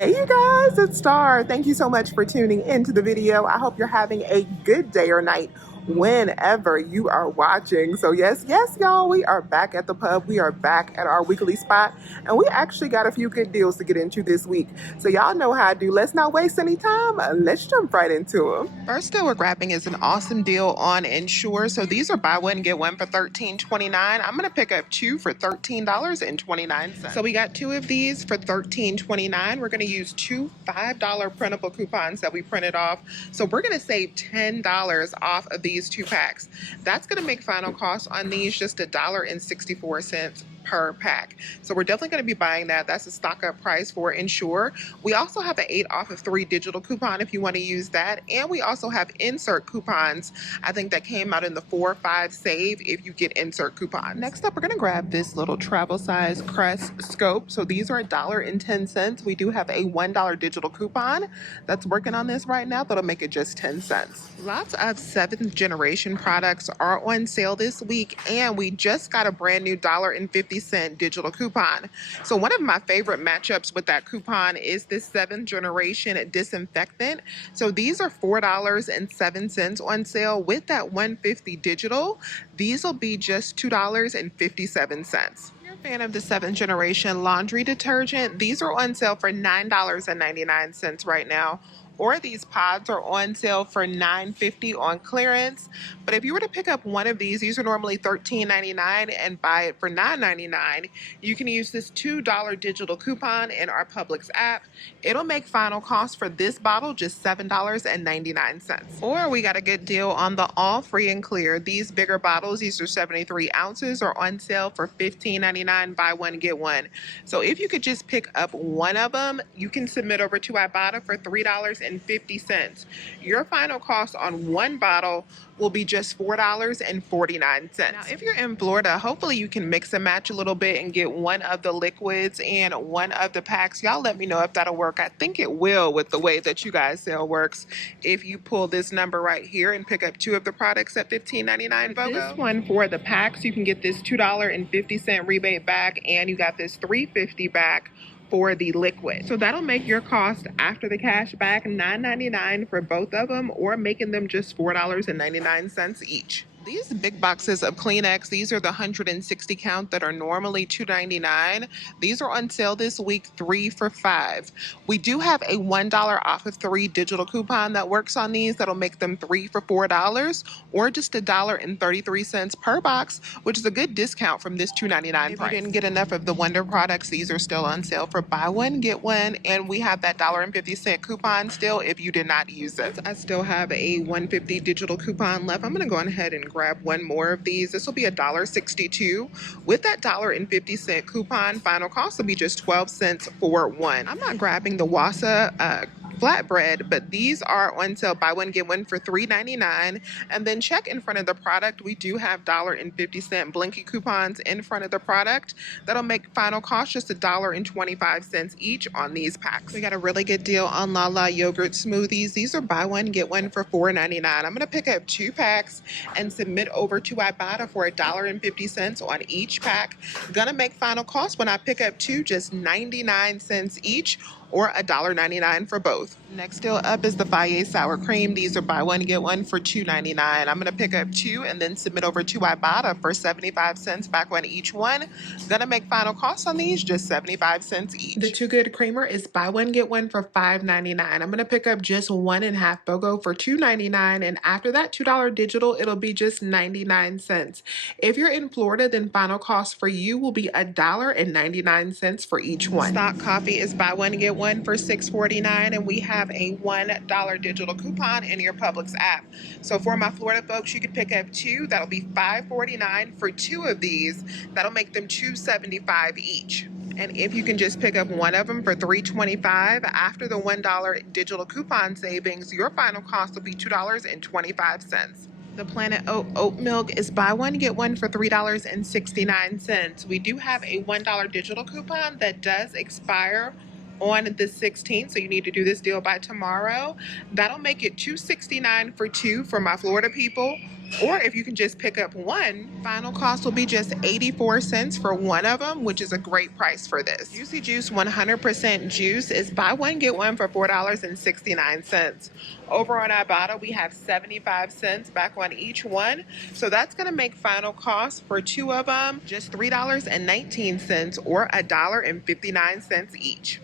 Hey you guys, it's Star. Thank you so much for tuning into the video. I hope you're having a good day or night whenever you are watching. So yes, y'all, we are back at the pub. We are back at our weekly spot, and we actually got a few good deals to get into this week. So y'all know how I do. Let's not waste any time. Let's jump right into them. First deal we're grabbing is an awesome deal on Ensure. So these are buy one, get one for $13.29. I'm going to pick up two for $13.29. So we got two of these for $13.29. We're going to use two $5 printable coupons that we printed off. So we're going to save $10 off of these two packs. That's going to make final cost on these just $1.64 per pack. So we're definitely going to be buying that. That's a stock up price for Ensure. We also have an 8 off of 3 digital coupon if you want to use that. And we also have insert coupons. I think that came out in the 4 or 5 save if you get insert coupons. Next up, we're going to grab this little travel size Crest scope. So these are $1.10. We do have a $1 digital coupon that's working on this right now. That'll make it just 10 cents. Lots of 7th generation products are on sale this week, and we just got a brand new $1.50 digital coupon. So one of my favorite matchups with that coupon is this 7th generation disinfectant. So these are $4.07 on sale. With that 150 digital, these will be just $2.57. If you're a fan of the 7th generation laundry detergent, these are on sale for $9.99 right now. Or these pods are on sale for $9.50 on clearance. But if you were to pick up one of these are normally $13.99 and buy it for $9.99. You can use this $2 digital coupon in our Publix app. It'll make final cost for this bottle just $7.99. Or we got a good deal on the all free and clear. These bigger bottles, these are 73 ounces, are on sale for $15.99. Buy one, get one. So if you could just pick up one of them, you can submit over to Ibotta for $3.50. Your final cost on one bottle will be just $4.49. Now, if you're in Florida, hopefully you can mix and match a little bit and get one of the liquids and one of the packs. Y'all let me know if that'll work. I think it will with the way that you guys sale works. If you pull this number right here and pick up two of the products at $15.99 BOGO. This one for the packs, you can get this $2.50 rebate back, and you got this $3.50 back for the liquid. So that'll make your cost after the cash back $9.99 for both of them, or making them just $4.99 each. These big boxes of Kleenex, these are the 160 count that are normally $2.99. These are on sale this week, 3 for $5. We do have a $1 off of 3 digital coupon that works on these. That'll make them 3 for $4, or just $1.33 per box, which is a good discount from this $2.99 price. If you didn't get enough of the Wonder products, these are still on sale for buy one, get one, and we have that $1.50 coupon still if you did not use it. I still have a $1.50 digital coupon left. I'm going to go ahead and grab one more of these. This will be $1.62. With that $1.50 coupon, final cost will be just 12 cents for one. I'm not grabbing the Wassa flatbread, but these are on sale buy one get one for $3.99. And then check in front of the product. We do have $1.50 Blinky coupons in front of the product. That'll make final cost just $1.25 each on these packs. We got a really good deal on Lala yogurt smoothies. These are buy one get one for $4.99. I'm gonna pick up 2 packs and submit over to Ibotta for $1.50 on each pack. Gonna make final cost when I pick up 2 just 99 cents each, or $1.99 for both. Next deal up is the Fayette sour cream. These are buy one get one for $2.99. I'm gonna pick up 2 and then submit over to Ibotta for 75 cents back on each one. Gonna make final cost on these just 75 cents each. The Too Good creamer is buy one get one for $5.99. I'm gonna pick up just 1.5 BOGO for $2.99, and after that $2 digital, it'll be just 99 cents. If you're in Florida, then final cost for you will be $1.99 for each one. Stock coffee is buy one get one for $6.49, and we have a $1 digital coupon in your Publix app. So for my Florida folks, you could pick up 2. That'll be $5.49 for 2 of these. That'll make them $2.75 each. And if you can just pick up one of them for $3.25, after the $1 digital coupon savings, your final cost will be $2.25. The Planet oat milk is buy one get one for $3.69. We do have a $1 digital coupon that does expire on the 16th, so you need to do this deal by tomorrow. That'll make it $2.69 for two for my Florida people. Or if you can just pick up one, final cost will be just 84 cents for one of them, which is a great price for this. Juicy Juice 100% juice is buy one, get one for $4.69. Over on Ibotta, we have 75 cents back on each one. So that's going to make final cost for two of them just $3.19 or $1.59 each.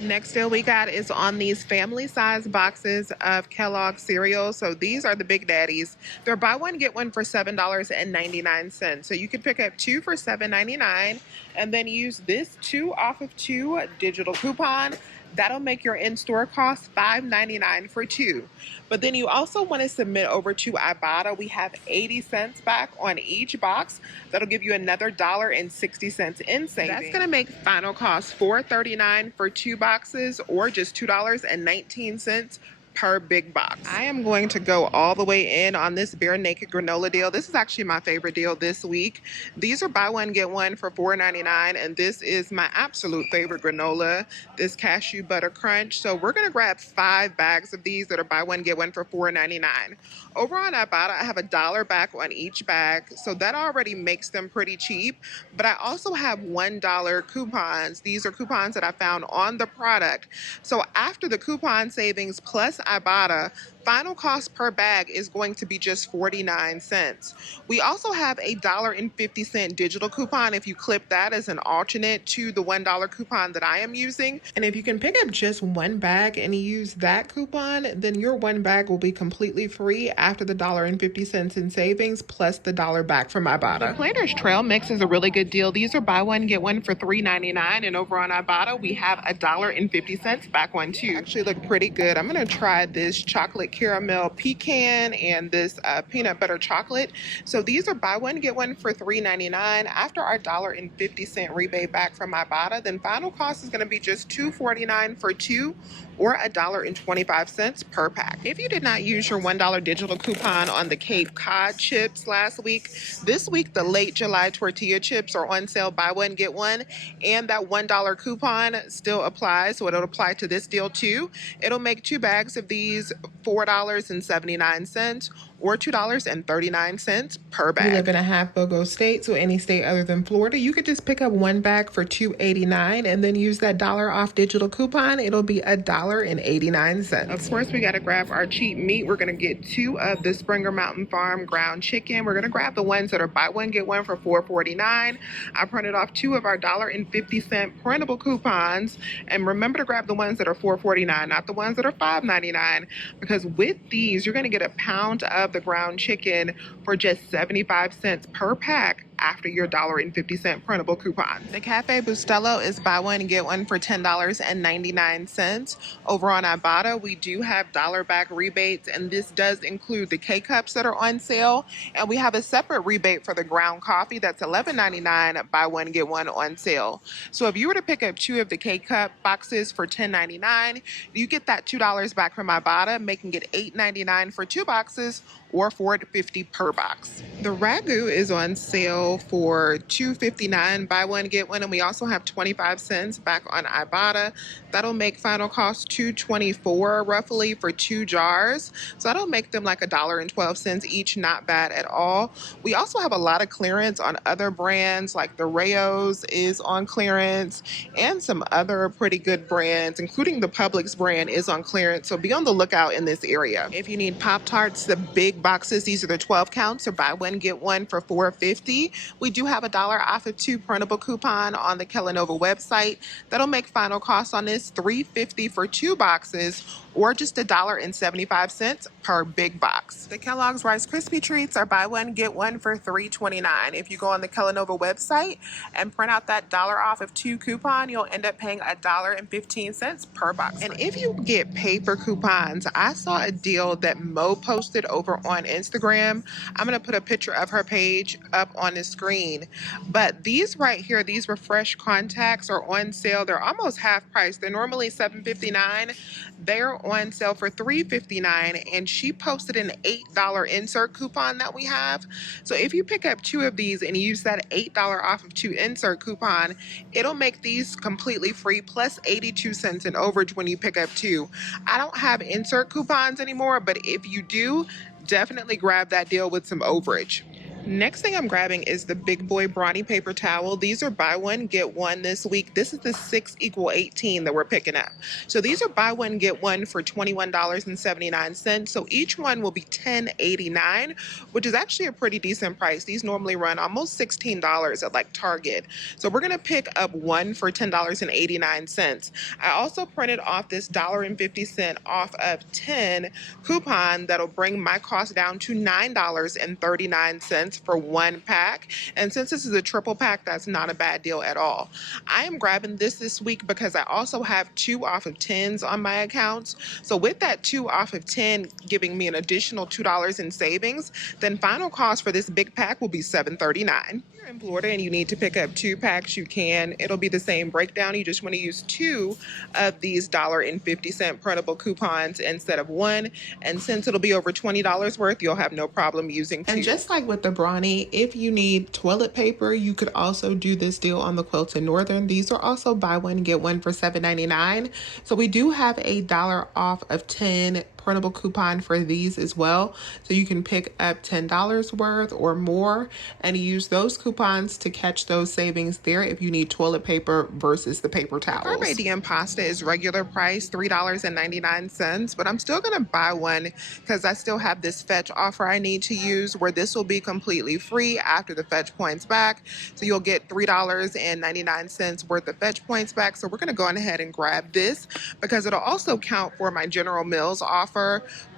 Next deal we got is on these family size boxes of Kellogg cereal. So these are the Big Daddies. They're buy one, get one for $7.99. So you could pick up two for $7.99 and then use this 2 off of 2 digital coupon. That'll make your in-store cost $5.99 for two. But then you also want to submit over to Ibotta. We have 80 cents back on each box. That'll give you another $1.60 in savings. That's going to make final cost $4.39 for two boxes or just $2.19 per big box. I am going to go all the way in on this Bare Naked granola deal. This is actually my favorite deal this week. These are buy one, get one for $4.99, and this is my absolute favorite granola, this cashew butter crunch. So we're gonna grab 5 bags of these that are buy one, get one for $4.99. Over on Ibotta, I have $1 back on each bag, so that already makes them pretty cheap. But I also have $1 coupons. These are coupons that I found on the product. So after the coupon savings plus Ibotta, final cost per bag is going to be just 49 cents. We also have a $1.50 digital coupon if you clip that as an alternate to the $1 coupon that I am using. And if you can pick up just one bag and use that coupon, then your one bag will be completely free after the $1.50 in savings plus the $1 back from Ibotta. The Planters Trail Mix is a really good deal. These are buy one, get one for $3.99, and over on Ibotta, we have $1.50 back on two. Actually look pretty good. I'm gonna try this chocolate caramel pecan and this peanut butter chocolate. So these are buy one, get one for $3.99. After our $1.50 rebate back from Ibotta, then final cost is gonna be just $2.49 for two or $1.25 per pack. If you did not use your $1 digital coupon on the Cape Cod chips last week, this week the late July tortilla chips are on sale, buy one, get one, and that $1 coupon still applies, so it'll apply to this deal too. It'll make 2 bags of these $4.79 or $2.39 per bag. You live in a half BOGO state, so any state other than Florida, you could just pick up one bag for $2.89 and then use that $1 off digital coupon. It'll be $1.89. Of course, we got to grab our cheap meat. We're going to get 2 of the Springer Mountain Farm ground chicken. We're going to grab the ones that are buy one, get one for $4.49. I printed off 2 of our $1.50 printable coupons. And remember to grab the ones that are $4.49, not the ones that are $5.99, because with these, you're going to get a pound of the ground chicken for just 75 cents per pack after your $1.50 printable coupon. The Cafe Bustelo is buy one and get one for $10.99. Over on Ibotta, we do have $1 back rebates, and this does include the K-Cups that are on sale. And we have a separate rebate for the ground coffee that's $11.99, buy one, get one on sale. So if you were to pick up 2 of the K-Cup boxes for $10.99, you get that $2 back from Ibotta, making it $8.99 for 2 boxes or $4.50 per box. The Ragu is on sale for $2.59, buy one, get one, and we also have 25 cents back on Ibotta. That'll make final cost $2.24 roughly for 2 jars. So that'll make them like $1.12 each, not bad at all. We also have a lot of clearance on other brands, like the Rayo's is on clearance, and some other pretty good brands, including the Publix brand is on clearance. So be on the lookout in this area. If you need Pop-Tarts, the big boxes, these are the 12 counts, so buy one, get one for $4.50. We do have $1 off of 2 printable coupon on the Kellanova website. That'll make final cost on this $3.50 for 2 boxes or just $1.75 per big box. The Kellogg's Rice Krispie Treats are buy one, get one for $3.29. If you go on the Kellanova website and print out that $1 off of 2 coupon, you'll end up paying $1.15 per box. And if you get paper coupons, I saw a deal that Mo posted over on Instagram. I'm going to put a picture of her page up on the screen. But these right here, these Refresh contacts are on sale. They're almost half price. They're normally $7.59. They're on sale for $3.59, and she posted an $8 insert coupon that we have. So if you pick up 2 of these and use that $8 off of 2 insert coupon, it'll make these completely free plus 82 cents in overage when you pick up 2. I don't have insert coupons anymore, but if you do, definitely grab that deal with some overage. Next thing I'm grabbing is the Big Boy Brawny paper towel. These are buy one, get one this week. This is the 6 = 18 that we're picking up. So these are buy one, get one for $21.79. So each one will be $10.89, which is actually a pretty decent price. These normally run almost $16 at like Target. So we're gonna pick up one for $10.89. I also printed off this $1.50 off of 10 coupon that'll bring my cost down to $9.39 for 1 pack. And since this is a triple pack, that's not a bad deal at all. I am grabbing this week because I also have 2 off of 10s on my accounts. So with that 2 off of 10 giving me an additional $2 in savings, then final cost for this big pack will be $7.39. If you're in Florida and you need to pick up 2 packs, you can. It'll be the same breakdown. You just want to use 2 of these $1.50 printable coupons instead of 1. And since it'll be over $20 worth, you'll have no problem using 2. And just like with the Brawny, if you need toilet paper, you could also do this deal on the Quilted Northern. These are also buy one, get one for $7.99. So we do have a $1 off of 10 printable coupon for these as well. So you can pick up $10 worth or more and use those coupons to catch those savings there if you need toilet paper versus the paper towels. Carpe Diem pasta is regular price, $3.99, but I'm still gonna buy one because I still have this fetch offer I need to use where this will be completely free after the fetch points back. So you'll get $3.99 worth of fetch points back. So we're gonna go on ahead and grab this because it'll also count for my General Mills offer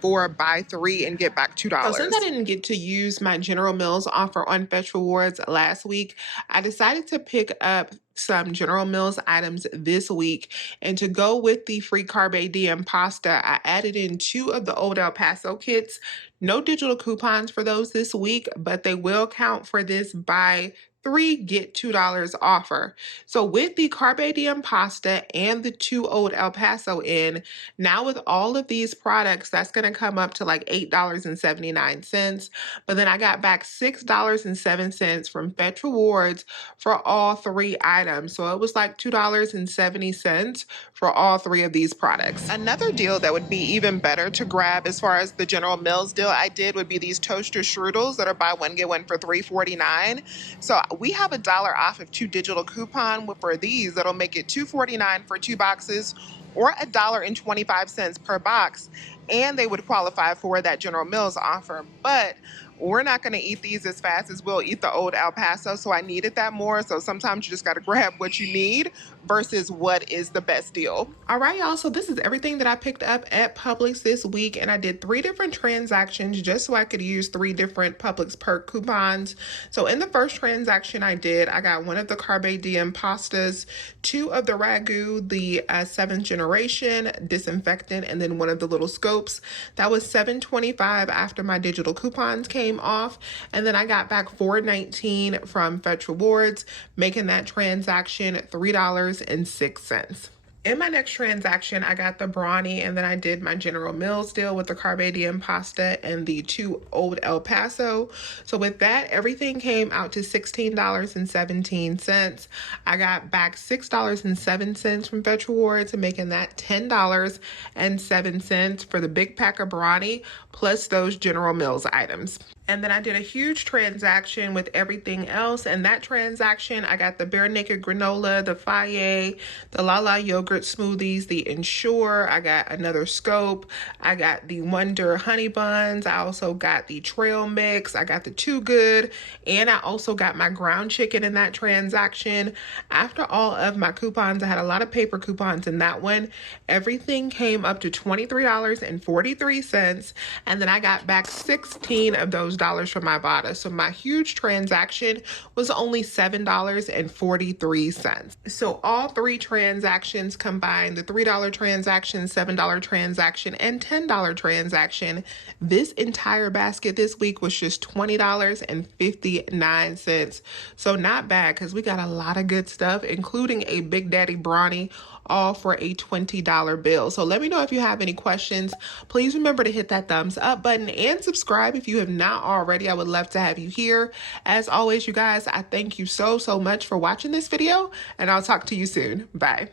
for buy 3 and get back $2. So since I didn't get to use my General Mills offer on Fetch Rewards last week, I decided to pick up some General Mills items this week. And to go with the free Carpe Diem pasta, I added in 2 of the Old El Paso kits. No digital coupons for those this week, but they will count for this buy 3 get $2 offer. So with the Carpe Diem pasta and the 2 Old El Paso in, now with all of these products, that's going to come up to like $8.79. But then I got back $6.07 from Fetch Rewards for all 3 items. So it was like $2.70 for all 3 of these products. Another deal that would be even better to grab as far as the General Mills deal I did would be these toaster strudels that are buy one, get one for $3.49. So we have a $1 off of 2 digital coupon for these that'll make it $2.49 for 2 boxes or $1.25 per box, and they would qualify for that General Mills offer. But we're not going to eat these as fast as we'll eat the Old El Paso, so I needed that more. So sometimes you just got to grab what you need versus what is the best deal. All right, y'all, so this is everything that I picked up at Publix this week, and I did 3 different transactions just so I could use 3 different Publix perk coupons. So in the first transaction I did, I got 1 of the Carpe Diem pastas, 2 of the Ragu, the 7th generation disinfectant, and then 1 of the little scopes. That was $7.25 after my digital coupons came off, and then I got back $4.19 from Fetch Rewards, making that transaction $3.06. In my next transaction, I got the Brawny, and then I did my General Mills deal with the Carpe Diem pasta and the 2 Old El Paso. So with that, everything came out to $16.17. I got back $6.07 from Fetch Rewards, making that $10.07 for the big pack of Brawny, plus those General Mills items. And then I did a huge transaction with everything else. And that transaction, I got the Bare Naked granola, the Faye, the Lala yogurt smoothies, the Ensure. I got another scope. I got the Wonder honey buns. I also got the trail mix. I got the Too Good. And I also got my ground chicken in that transaction. After all of my coupons, I had a lot of paper coupons in that one. Everything came up to $23.43. And then I got back 16 of those $12 from Ibotta. So my huge transaction was only $7.43. So all three transactions combined, the $3 transaction, $7 transaction, and $10 transaction, this entire basket this week was just $20.59. So not bad, because we got a lot of good stuff, including a Big Daddy Brawny, all for a $20 bill. So let me know if you have any questions. Please remember to hit that thumbs up button and subscribe if you have not already. I would love to have you here. As always, you guys, I thank you so much for watching this video, and I'll talk to you soon. Bye.